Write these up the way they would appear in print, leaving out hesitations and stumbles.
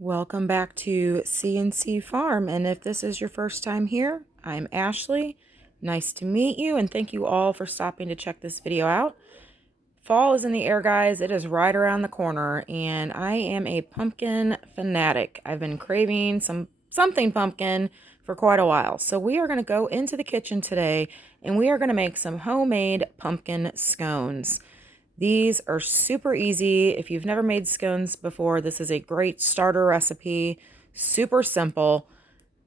Welcome back to CNC Farm, and if this is your first time here, I'm Ashley. Nice to meet you, and thank you all for stopping to check this video out. Fall is in the air, guys. It is right around the corner, and I am a pumpkin fanatic. I've been craving something pumpkin for quite a while. So we are going to go into the kitchen today, and we are going to make some homemade pumpkin scones. These are super easy. If you've never made scones before, this is a great starter recipe. Super simple,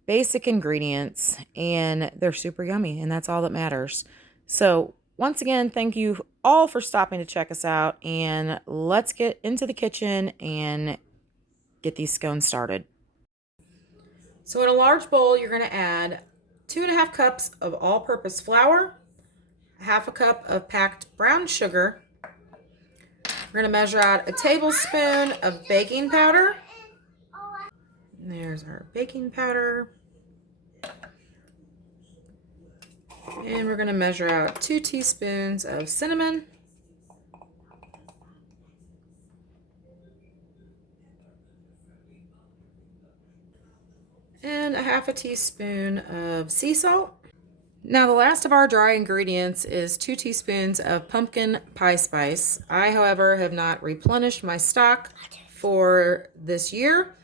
basic ingredients, and they're super yummy, and that's all that matters. So once again, thank you all for stopping to check us out, and let's get into the kitchen and get these scones started. So in a large bowl, you're going to add 2.5 cups of all-purpose flour, 1/2 cup of packed brown sugar. We're going to measure out a tablespoon of baking powder. There's our baking powder. And we're going to measure out 2 teaspoons of cinnamon. And 1/2 teaspoon of sea salt. Now the last of our dry ingredients is 2 teaspoons of pumpkin pie spice. I, however, have not replenished my stock for this year,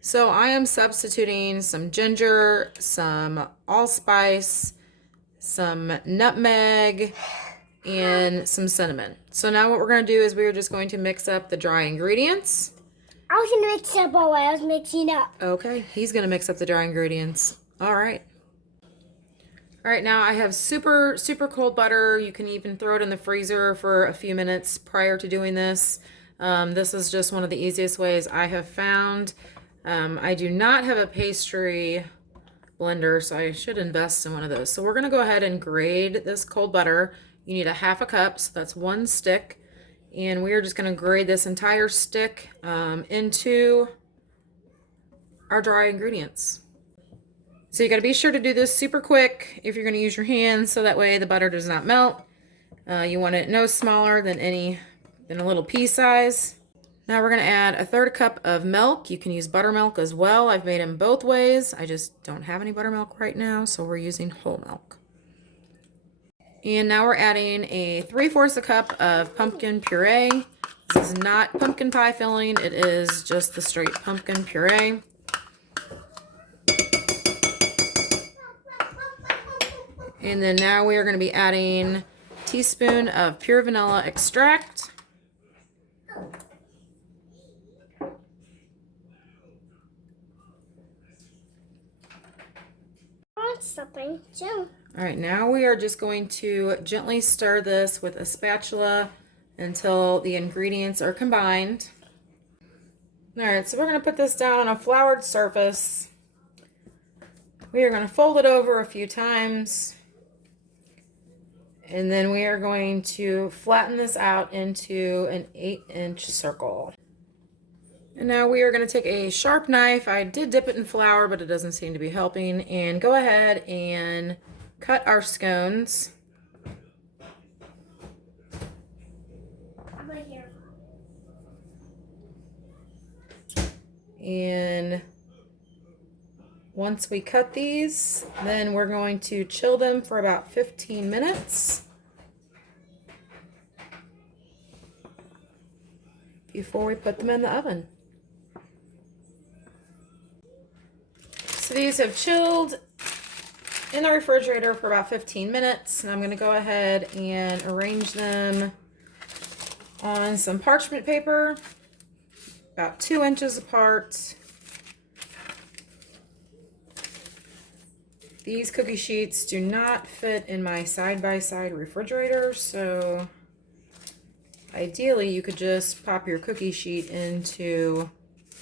so I am substituting some ginger, some allspice, some nutmeg, and some cinnamon. So now what we're going to do is we're just going to mix up the dry ingredients. I was going to mix up while I was mixing up. Okay, he's going to mix up the dry ingredients. All right. All right, now I have super cold butter. You can even throw it in the freezer for a few minutes prior to doing this. This is just one of the easiest ways I have found. I do not have a pastry blender, so I should invest in one of those. So we're gonna go ahead and grate this cold butter. You need 1/2 cup, so that's 1 stick. And we are just gonna grate this entire stick into our dry ingredients. So you got to be sure to do this super quick if you're going to use your hands, so that way the butter does not melt. You want it no smaller than a little pea size. Now we're going to add 1/3 cup of milk. You can use buttermilk as well. I've made them both ways. I just don't have any buttermilk right now, so we're using whole milk. And now we're adding a 3/4 cup of pumpkin puree. This is not pumpkin pie filling. It is just the straight pumpkin puree. And then now we are going to be adding a teaspoon of pure vanilla extract. Something too. All right, now we are just going to gently stir this with a spatula until the ingredients are combined. All right, so we're going to put this down on a floured surface. We are going to fold it over a few times. And then we are going to flatten this out into an 8-inch circle. And now we are going to take a sharp knife. I did dip it in flour, but it doesn't seem to be helping. And go ahead and cut our scones. Right here. And once we cut these, then we're going to chill them for about 15 minutes before we put them in the oven. So these have chilled in the refrigerator for about 15 minutes, and I'm going to go ahead and arrange them on some parchment paper about 2 inches apart. These cookie sheets do not fit in my side-by-side refrigerator, so ideally you could just pop your cookie sheet into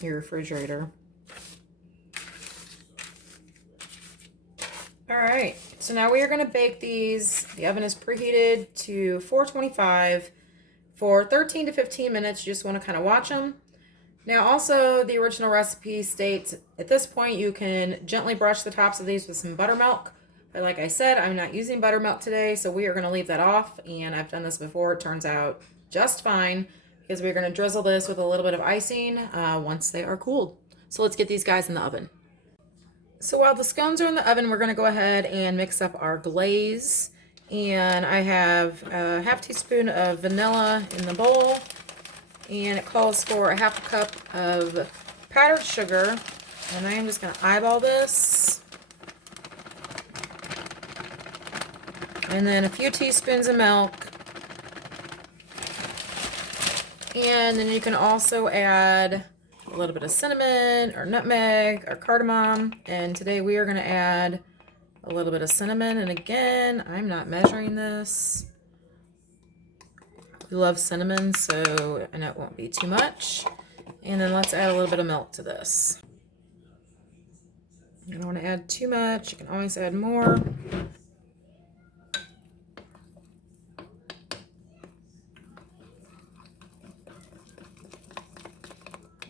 your refrigerator. All right, so now we are going to bake these. The oven is preheated to 425 for 13 to 15 minutes. You just want to kind of watch them. Now also, the original recipe states at this point you can gently brush the tops of these with some buttermilk. But like I said, I'm not using buttermilk today, so we are going to leave that off. And I've done this before. It turns out just fine because we're going to drizzle this with a little bit of icing once they are cooled. So let's get these guys in the oven. So while the scones are in the oven, we're going to go ahead and mix up our glaze. And I have a half teaspoon of vanilla in the bowl. And it calls for a half a cup of powdered sugar. And I am just going to eyeball this. And then a few teaspoons of milk. And then you can also add a little bit of cinnamon or nutmeg or cardamom. And today we are going to add a little bit of cinnamon. And again, I'm not measuring this. We love cinnamon, so I know it won't be too much. And then let's add a little bit of milk to this. You don't want to add too much. You can always add more.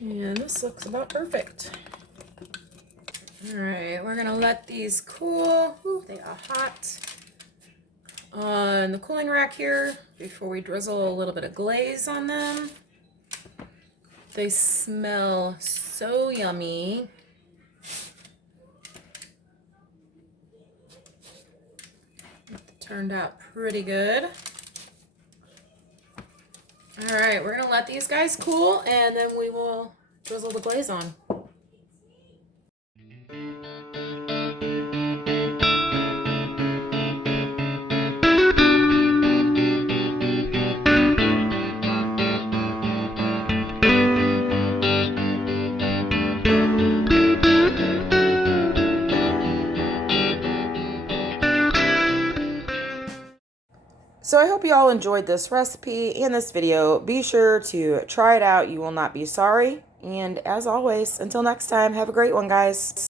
And this looks about perfect. All right, we're gonna let these cool. Ooh, they are hot. On the cooling rack here before we drizzle a little bit of glaze on them. They smell so yummy. Turned out pretty good. All right, we're gonna let these guys cool and then we will drizzle the glaze on. So I hope you all enjoyed this recipe and this video. Be sure to try it out. You will not be sorry. And as always, until next time, have a great one, guys.